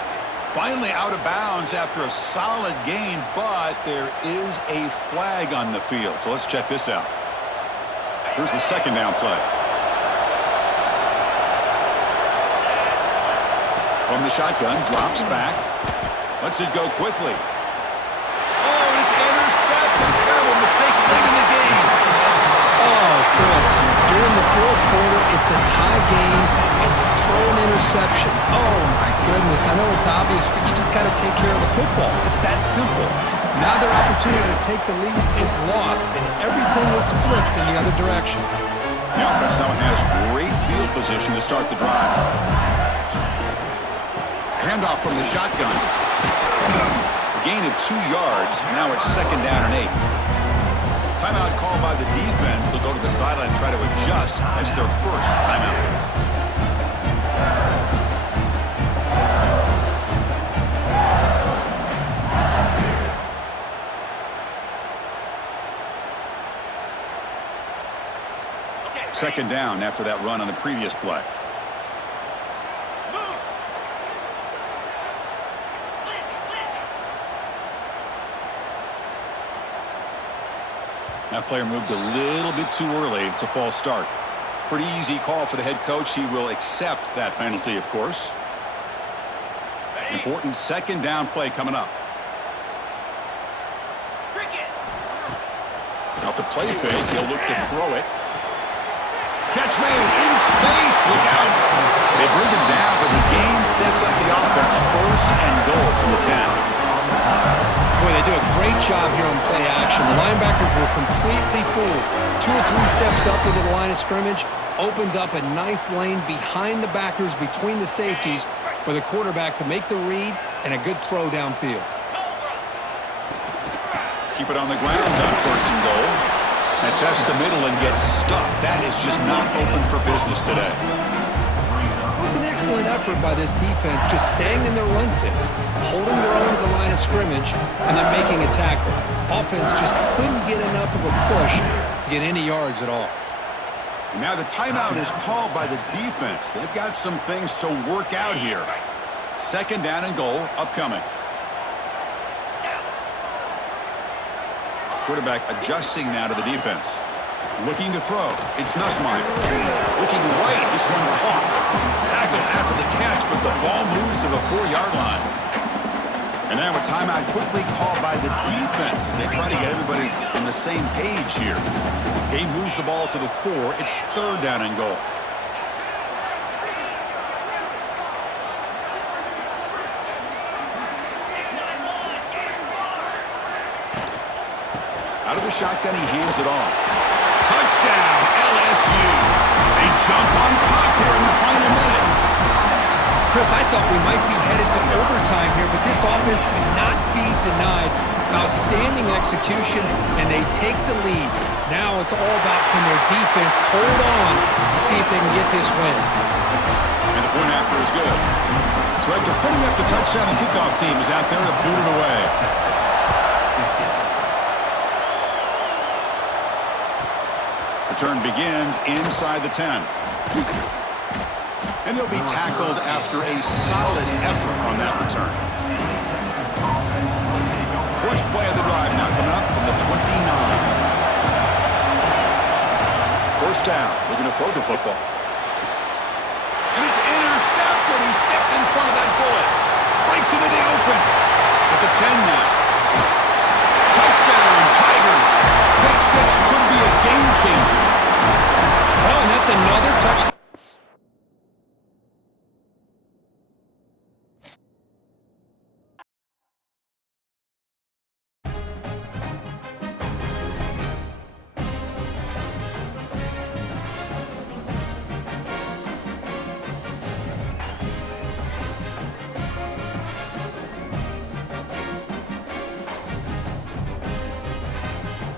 Finally out of bounds after a solid gain, but there is a flag on the field. So let's check this out. Here's the second down play. From the shotgun, drops back. Lets it go quickly. Oh, and it's intercepted. Terrible mistake late in the game. Oh, Chris, you're in the fourth quarter. It's a tie game, and you throw an interception. Oh, my goodness. I know it's obvious, but you just got to take care of the football. It's that simple. Now their opportunity to take the lead is lost, and everything is flipped in the other direction. The offense now has great field position to start the drive. Handoff from the shotgun. A gain of 2 yards. Now it's 2nd down and 8. Timeout called by the defense. They'll go to the sideline and try to adjust. That's their first timeout. Okay. 2nd down after that run on the previous play. Moves. That player moved a little bit too early. It's a false start. Pretty easy call for the head coach. He will accept that penalty, of course. Ready? Important 2nd down play coming up. Cricket. Off the play fake, he'll look to throw it. Catch made in space. Look out. They bring it down, but the game sets up the offense 1st and goal from the 10. Boy, they do a great job here on play action. The linebackers were completely fooled. 2 or 3 steps up into the line of scrimmage, opened up a nice lane behind the backers, between the safeties, for the quarterback to make the read and a good throw downfield. Keep it on the ground on 1st and goal. And test the middle and get stuffed. That is just not open for business today. It was an excellent effort by this defense, just staying in their run fits, holding their own at the line of scrimmage, and then making a tackle. Offense just couldn't get enough of a push to get any yards at all. And now the timeout is called by the defense. They've got some things to work out here. 2nd down and goal upcoming. Quarterback adjusting now to the defense. Looking to throw. It's Nussmeier. Looking right. This one caught. Tackled after the catch, but the ball moves to the 4-yard line. And now a timeout quickly called by the defense as they try to get everybody on the same page here. Game moves the ball to the 4. It's 3rd down and goal. Out of the shotgun, he hands it off. Touchdown, LSU. They jump on top here in the final minute. Chris, I thought we might be headed to overtime here, but this offense would not be denied. Outstanding execution, and they take the lead. Now it's all about can their defense hold on to see if they can get this win. And the point after is good. So after putting up the touchdown, the kickoff team is out there to boot it away. Return begins inside the 10. And he'll be tackled after a solid effort on that return. First play of the drive now coming up from the 29. 1st down, looking to throw the football. And it's intercepted. He stepped in front of that bullet. Breaks into the open. At the 10 now. Touchdown, Tigers. Pick 6 could be a game changer. Oh, and that's another touchdown.